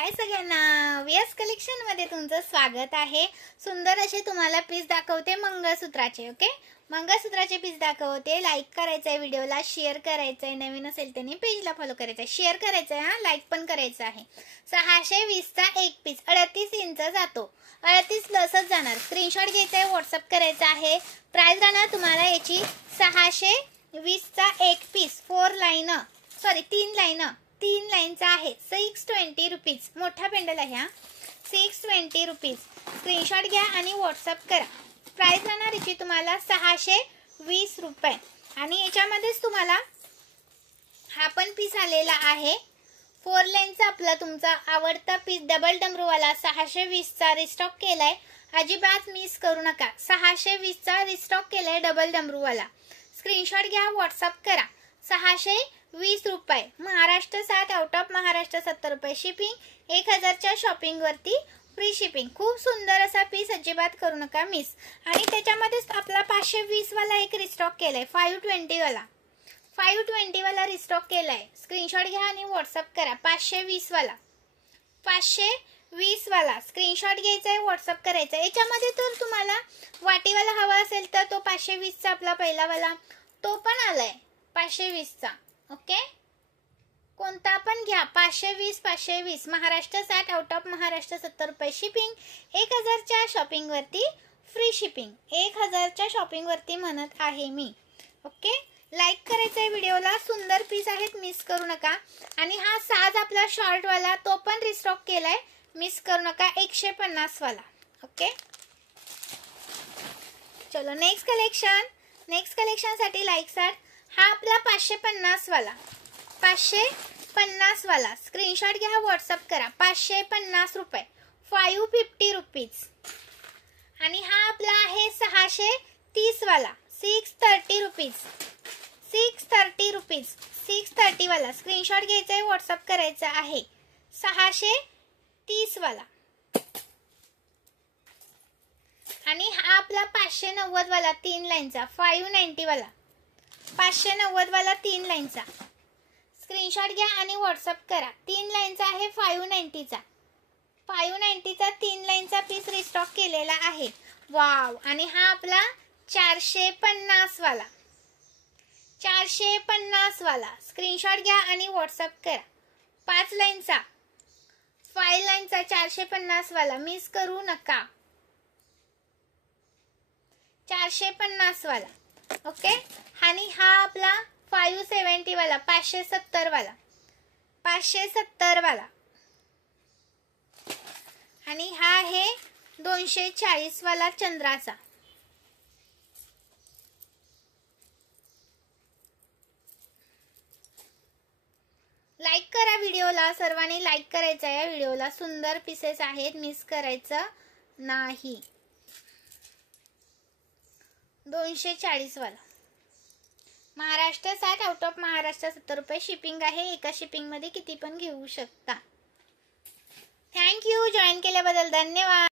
हाय सगळ्यांना, VS collection मध्ये तुमचं स्वागत आहे। सुंदर असे तुम्हाला पीस दाखवते मंगळसूत्राचे। ओके, मंगळसूत्राचे पीस दाखवते। लाईक करायचं आहे, व्हिडिओला शेअर करायचं आहे, नवीन असेल त्यांनी पेजला फॉलो करायचं आहे, शेअर करायचं आहे, लाईक पण करायचं आहे। 620 चा एक पीस 38 इंच जातो, 38 प्लसच जाणार। स्क्रीनशॉट घ्यायचा आहे, व्हॉट्सअप करायचा आहे। प्राइस राहणार तुम्हाला याची 620 चा एक पीस 3 लाईनचा आहे 620 रुपीज। मोठा पेंडल आहे हा, 620 रुपीज। स्क्रीनशॉट घ्या आणि व्हॉट्सअप करा। प्राइस राहणार याची तुम्हाला 620 रुपये। आणि याच्यामध्येच तुम्हाला हा पण पीस आलेला आहे 4 लाईनचा, आपला तुमचा आवडता पीस डबल डमरूवाला 620 चा रिस्टॉक केलाय। अजिबात मिस करू नका, 620 चा रिस्टॉक केलाय डबल डमरूवाला। स्क्रीनशॉट घ्या, व्हॉट्सअप करा। 620 रुपये, महाराष्ट्र 7, आउट ऑफ महाराष्ट्र 70 रुपये शिपिंग। 1000 च्या शॉपिंग वरती फ्री शिपिंग। खूप सुंदर असा पीस, अजिबात करू नका मिस। आणि त्याच्यामध्येच आपला 520 वाला एक रिस्टॉक केलाय, 520 वाला रिस्टॉक केलाय। स्क्रीनशॉट घ्या आणि व्हॉट्सअप करा। 520 वाला स्क्रीनशॉट घ्यायचा आहे, व्हॉट्सअप करायचा। याच्यामध्ये तर तुम्हाला वाटीवाला हवा असेल तर तो 520 चा आपला पहिला वाला तो पण आलाय 520 चा। ओके, कोणता पण घ्या, 520 महाराष्ट्र 7, आउट ऑफ महाराष्ट्र 70 रुपये शिपिंग। 1000 च्या शॉपिंग वरती फ्री शिपिंग, 1000 च्या शॉपिंग वरती म्हणत आहे मी। ओके, लाईक करायचंय व्हिडिओला, सुंदर पीस आहेत, मिस करू नका। आणि हा साज आपला शॉर्ट वाला तो पण रिस्टॉक केलाय, मिस करू नका, 150 वाला। ओके, चलो नेक्स्ट कलेक्शन साठी लाईक साठ। हा आपला 550 वाला स्क्रीनशॉट घ्या, व्हॉट्सअप करा। 550 रुपये, 550 रुपीज। आणि हा आपला आहे 630 वाला 630 वाला। स्क्रीनशॉट घ्यायचा आहे, व्हॉट्सअप करायचा आहे। 630 वाला। आणि हा आपला 590 वाला 3 लाईनचा 590 वाला 590 वाला 3 लाईनचा। स्क्रीनशॉट घ्या आणि व्हॉट्सअप करा। 3 लाईनचा आहे 590 चा 3 लाईनचा पीस रिस्टॉक केलेला आहे। वाव, आणि हा आपला 450 वाला स्क्रीनशॉट घ्या आणि व्हॉट्सअप करा। 5 लाईनचा 450 वाला, मिस करू नका, 450 वाला। ओके, आणि हा आपला 570 वाला 570 वाला। आणि हा आहे 240 वाला चंद्राचा। लाईक करा व्हिडिओला, सर्वांनी लाईक करायचं आहे व्हिडिओला। सुंदर पीसेस आहेत, मिस करायचं नाही। 240 वाला महाराष्ट्र 7, आउट ऑफ महाराष्ट्र 70 रुपये शिपिंग आहे। एका शिपिंग मध्ये किती पण घेऊ शकता। थँक्यू, जॉईन केल्याबद्दल धन्यवाद।